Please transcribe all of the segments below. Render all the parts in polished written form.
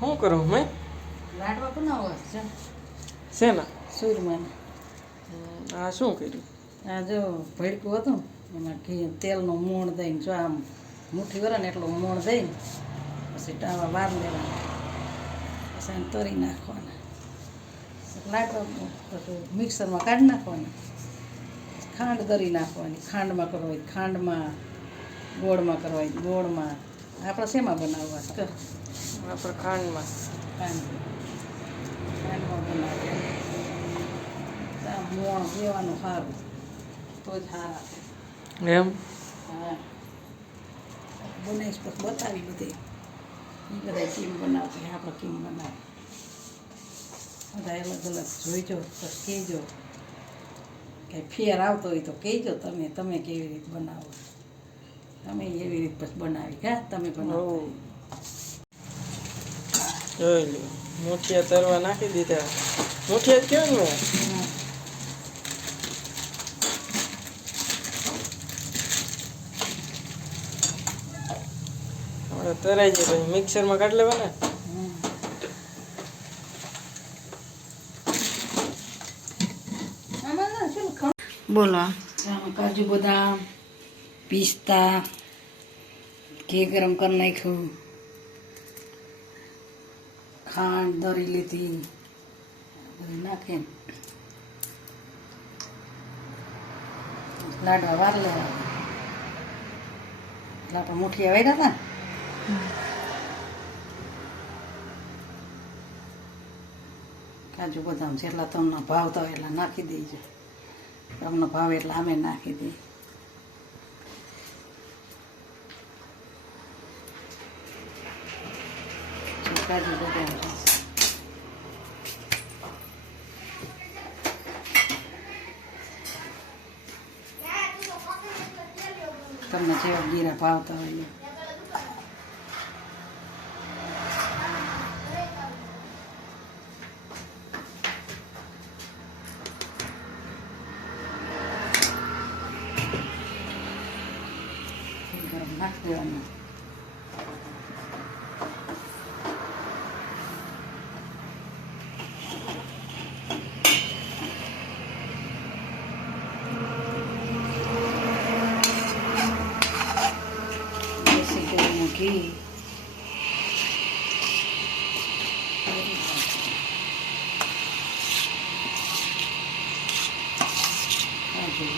શું કરું મેં લાડવા બનાવો છે શેના સૂરમાં. આ શું કર્યું? આ જો ભડકું હતું એમાં ઘી તેલનું મૂણ દઈને જો આમ મુઠ્ઠી વરે ને એટલું મૂણ દઈને પછી ટાવા વાર લેવાના, પછી એને તરી નાખવાના. લાડવા પછી મિક્સરમાં કાઢી નાખવાના, ખાંડ દરી નાખવાની. ખાંડમાં કરવા હોય ખાંડમાં, ગોળમાં કરવા હોય ગોળમાં. આપણે શેમાં બનાવવા છે? આપણે ખાંડમાં. ખાંડમાં બનાવીએ મોણ દેવાનું સારું તો જ સારા થાય. એમ હા, બનાવીશ પછી બતાવી બધી એ બધા કેમ બનાવતા આપણે કેમ બનાવે બધા અલગ અલગ જોઈજો પછી કહેજો. કંઈ ફેર આવતો હોય તો કહેજો. તમે કેવી રીતે બનાવો, તમે એવી રીતે પછી બનાવી હા તમે બનાવો. જોઈ લો, મુઠિયા તરવા નાખી દીધા. મુઠિયા જ કયો ને તરાઈ જાય પછી મિક્સરમાં કાઢી લેવાના. બોલો. કાજુ બદામ, પિસ્તા, ઘી ગરમ કરી નાખ્યું, ખાંડ દરી લીધી, બધું નાખીને લાડવા વાર લેવા. એટલે આપણે મુઠિયા વાગ્યા હતા ને કાજુ બદામ જેટલા તમને ભાવતા હોય એટલા નાખી દેજો. તમને ભાવે એટલા અમે નાખી દઈએ. કાજુ બદામ તમને જેવા જીરા ભાવતા હોય નાખી દેવાનું. દેશી ઘીનું ઘી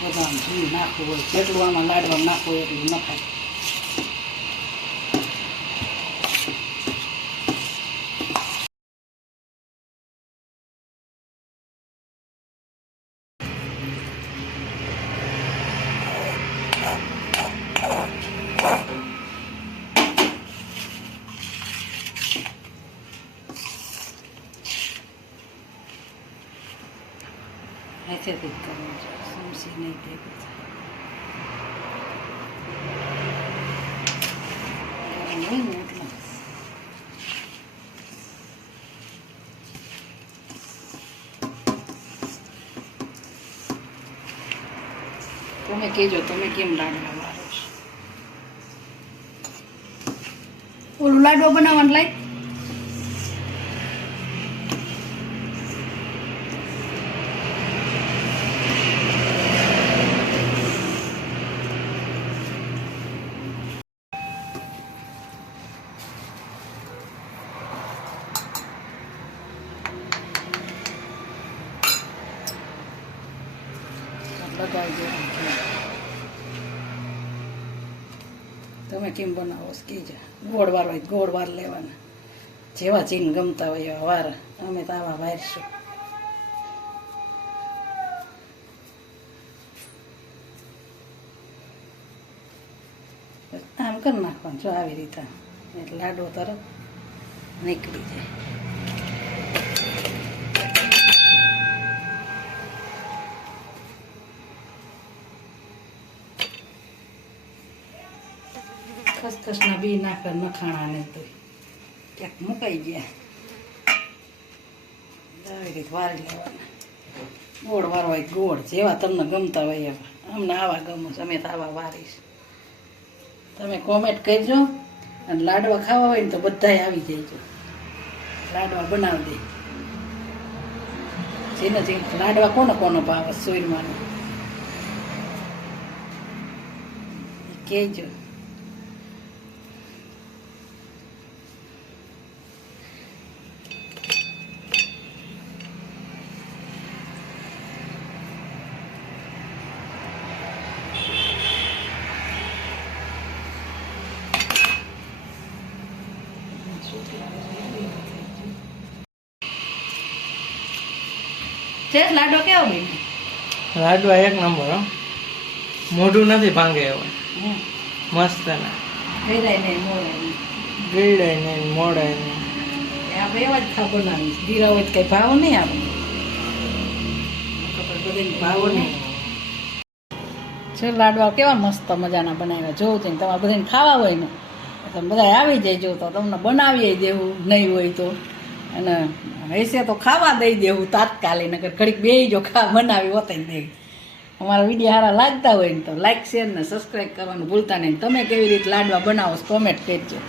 બદામ ઘી નાખવું હોય જેટલું આમાં લાડવા નાખવું હોય એટલું નખાય. અહીંથી કરવું છે, સમસી નહીં ભેગું થાય નહીં ને એટલે તમે કહેજો તમે કેમ લાડવા વાળો છો. ઓલું લાડવા બનાવવાનું લાય લગાવી દેવાનું. તમે કેમ બનાવો કહેજો. ગોળ વાર હોય ગોળ વાર લેવાના, જેવા ચીન ગમતા હોય એવા વાર. અમે તો આવા વારશું. આમ કરી નાખવાનું જો આવી રીતે, એટલે લાડવો તરત નીકળી જાય. ખસખસના બી નાખે નખાણા નહીં તો ક્યાંક મુકાઈ ગયા. આવી રીતે વારી લેવાના. ગોળ વારવા હોય ગોળ, જેવા તમને ગમતા હોય એવા. અમને આવા ગમે છે, અમે તો આવા વારીશ. તમે કોમેન્ટ કરજો અને લાડવા ખાવા હોય ને તો બધાય આવી જઈજો. લાડવા બનાવી દે જેને જે લાડવા કોનો ભાવે સોયરમાં કહેજો. છે લાડો કેવો બેન? લાડવા એક નંબર હો, મોઢું નથી ભાંગે એવો, મસ્ત ના ગયડાય નહીં મોડાય નહીં. ગળાય નહીં મોડાય નહીં. આપણે એવા જ ખા બનાવીશ. જીરા હોય તો કંઈ ભાવ નહીં આપણે ખબર બધાને ભાવ નહીં. છે લાડવા કેવા મસ્ત મજાના બનાવ્યા. જોવું છે ને તમારે બધાને ખાવા હોય ને તમે બધા આવી જાય જો તો તમને બનાવીએ દેવું નહીં હોય તો, અને હશે તો ખાવા દઈ દેવું તાત્કાલિક. નકર ઘડીક બે જો બનાવી હોતે દે. અમારા વિડીયો સારા લાગતા હોય ને તો લાઈક શેર ને સબસ્ક્રાઈબ કરવાનું ભૂલતા નહીં. તમે કેવી રીતે લાડવા બનાવો કોમેન્ટ કરજો.